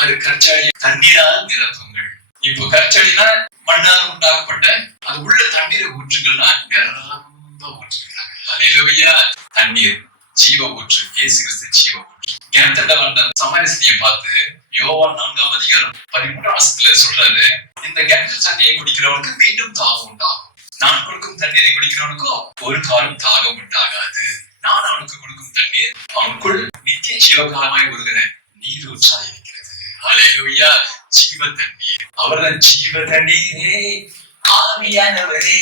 6 கற்சாடியை தண்ணீரால் நிரப்புங்கள். இப்போ கற்சாடினா மண்ணால் உண்டாக்கப்பட்ட அது உள்ள தண்ணீரை ஊற்றுகள்னா நிரம்ப ஊற்றுகிறாங்க. அல்லேலூயா. தண்ணீர் ஜீவ ஊற்று. இயேசு கிறிஸ்து ஜீவ ஊற்று. கிணத்துல வந்த சமாரிய ஸ்திரியை பார்த்து யோவான் 4ஆம் அதிகாரம் 13ஆம் வசனத்துல சொல்றாரு, இந்த கிணற்று தண்ணியை குடிக்கிறவனுக்கு மீண்டும் தாகம் உண்டாகும். நான் கொடுக்கும் தண்ணீரை குடிக்கிறவனுக்கோ ஒரு காலம் தாகம் உண்டாகாது. நான் அவனுக்கு கொடுக்கும் தண்ணீர் அவனுக்குள் நித்திய ஜீவகாலமாய் வருகிற நீரூற்றாய் இருக்கிறது. அல்லேலூயா. ஜீவ தண்ணீர். அவர்தான் ஜீவ தண்ணீரே, ஆவியானவரே,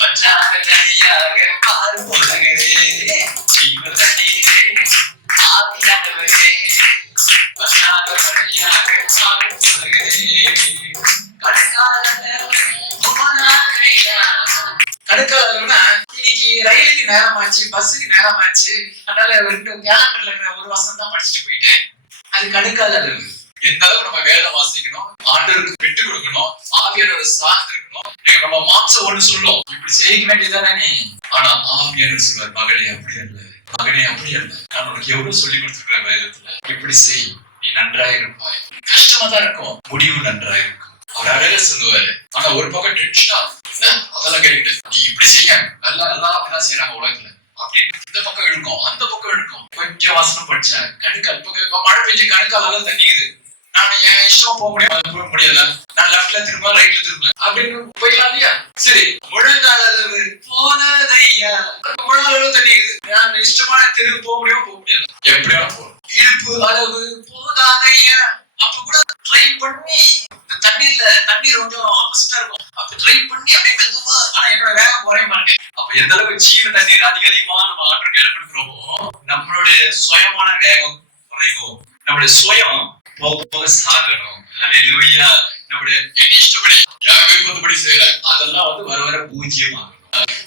வற்றாத நதியாக மாறும் உலகரே. ஜீவ தண்ணீரே, ஆவியானவரே, வற்றாத நதியாக மாறும் உலகரே. கடுக்காலன்னா இன்னைக்கு ரயிலுக்கு நேரம் ஆச்சு, பஸ்ஸுக்கு நேரம் ஆச்சு, அதனால கேலண்டர்ல ஒரு வருஷம் தான் படிச்சுட்டு போயிட்டேன். அது கடுக்கால அளவு. எந்த அளவு நம்ம வேலை வாசிக்கணும், ஆண்டவருக்கு விட்டு கொடுக்கணும், ஆவியானவர் சார்ந்து இருக்கணும். நம்ம மாம்சம் ஒண்ணு சொல்லும், இப்படி செய்ய வேண்டியதானே நீ. ஆனா ஆவியானவர் சொல்வார், மகனே அப்படி அல்ல, மகனே அப்படி அல்ல. நான் உனக்கு எவ்வளவு சொல்லி கொடுத்துருக்கிறேன் வேதத்துல, இப்படி செய், நீ நன்றாக இருப்பாய். கஷ்டமா தான் இருக்கும், முடிவு நன்றாக இருக்கும். அவர் அழகா சொல்லுவாரு. ஆனா ஒரு பக்கம் டென்ஷனா அதெல்லாம் கேட்டு நீ இப்படி செய்ய எல்லாம் அப்படிதான் செய்யறாங்க உலகத்துல அப்படின்னு இந்த பக்கம் இழுக்கும், அந்த பக்கம் இழுக்கும். கொஞ்சம் வாசனம் படிச்சேன். கணுக்கால் மழை பெஞ்சு கணுக்கால் அளவு தண்ணிக்குது. நான் என் இஷ்டம் போக முடியல, நான் லெப்ட்ல திரும்ப ரைட்ல திரும்ப அப்படின்னு போயிடலாம் இல்லையா? சரி, முழங்கால் அளவு போனதையா, முழங்கால் அளவு தண்ணிக்குது. நான் இஷ்டமான தெருவு போக முடியல, எப்படியா போகணும். இடுப்பு அளவு போதாதையா, அப்ப கூட ட்ரை பண்ணி தண்ணீர் கொஞ்சம் ஆப்போசிட்டா இருக்கும். அப்ப ட்ரை பண்ணி அப்படியே மெதுவா, ஆனா என்னோட வேகம் குறைய மாட்டேன். அப்ப எந்த அளவுக்கு ஜீவ தண்ணீர் அதிகமா நம்ம ஆண்டவருக்கு இடம் கொடுக்கிறோமோ நம்மளுடைய சுயமான வேகம் குறையும். நம்மளுடைய சுயம் போக போக சாகணும். அல்லேலூயா. நம்முடைய இஷ்டப்படி யார் விருப்பப்படி செய்யல அதெல்லாம் வர வர பூஜ்ஜியமாகும்.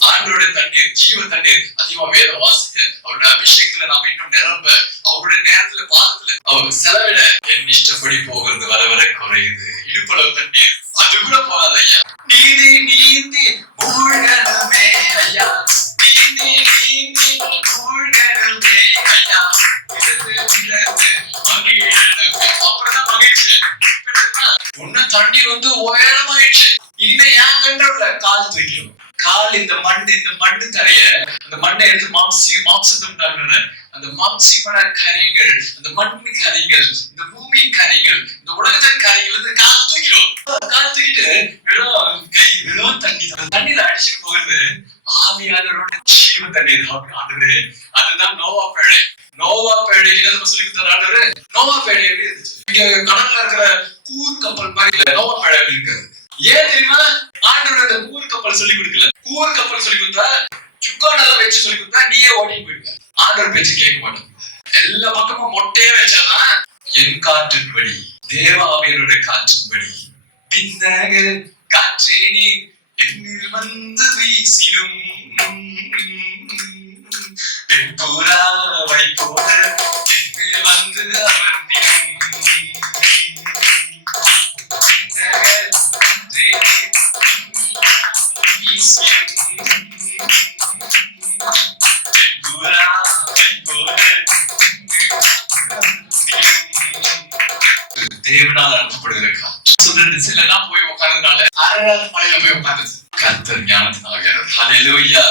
ஆண்டவருடைய தண்ணீர், ஜீவ தண்ணீர் அதிகமா வேதம் வாசிக்க, அவருடைய அபிஷேகத்துல நாம இன்னும் நிரம்ப, அவருடைய நேரத்துல பாதத்துல அவர் செலவிட என் இஷ்டப்படி போகிறது வர வர குறையுது. இடுப்பளவு தண்ணீர் அது கூட போகாது ஐயா. நீந்தி நீந்தி மூழ்கணுமே ஐயா, நீந்தி நீந்தி மூழ்கணுமே ஐயா, அப்புறம் மகிழ்ச்சி. இன்னும் தண்ணீர் உயரமாயிடுச்சு. இனிமே ஏன் கண்டவுல கால் தூக்கிடும். கால் இந்த மண்ணு தரைய, அந்த மண்ணை எடுத்து மாம்சத்தை உண்டாக்குற அந்த மாம்சமான காரியங்கள், அந்த மண்ணு காரியங்கள், இந்த பூமியின் காரியங்கள், இந்த உலகத்தின் காரியங்கள் வந்து கால் தூக்கிடும். கால் தூக்கிட்டு வெறும் தண்ணீர் அடிச்சுட்டு போகிறது ஆவியானவரோட ஜீவ தண்ணீர். ஆண்டவரே, அதுதான் நோவா பேழை. நோவா பேழை நம்ம சொல்லி கொடுத்தாரு. நோவா பேழை எப்படி இருந்துச்சு? இங்க கடல்ல இருக்கிற கூர் கப்பல் மாதிரி இல்ல, நோவா பேழை இருக்காது. ஏன் தெரியுமா? ஆண்டவர் அந்த கூர் கப்பல் சொல்லி கொடுக்கல. கூர் கப்பல் சொல்லி கொடுத்தா, சுக்கானெல்லாம் வச்சு சொல்லி கொடுத்தா நீயே ஓட்டிட்டு போயிடுவ. ஆண்டவர் பேச்சு கேட்க மாட்டோம். எல்லா பக்கமும் மொட்டையே வச்சாதான் என் காற்றின்படி, தேவ ஆவியனுடைய காற்றின்படி, பின்னக காற்றே நீ என்னில் வந்து வீசிடும், வெண்புறாவை போல என்னில் வந்து அமர்ந்திடும். தேவனால் அனுப்பப்படுகிற காற்று. சில போய் உட்கார்ந்ததுனால மலையில போய் உட்கார்ந்து கர்த்தர் ஞானத்தின் ஆவியானவர். ஹல்லேலூயா.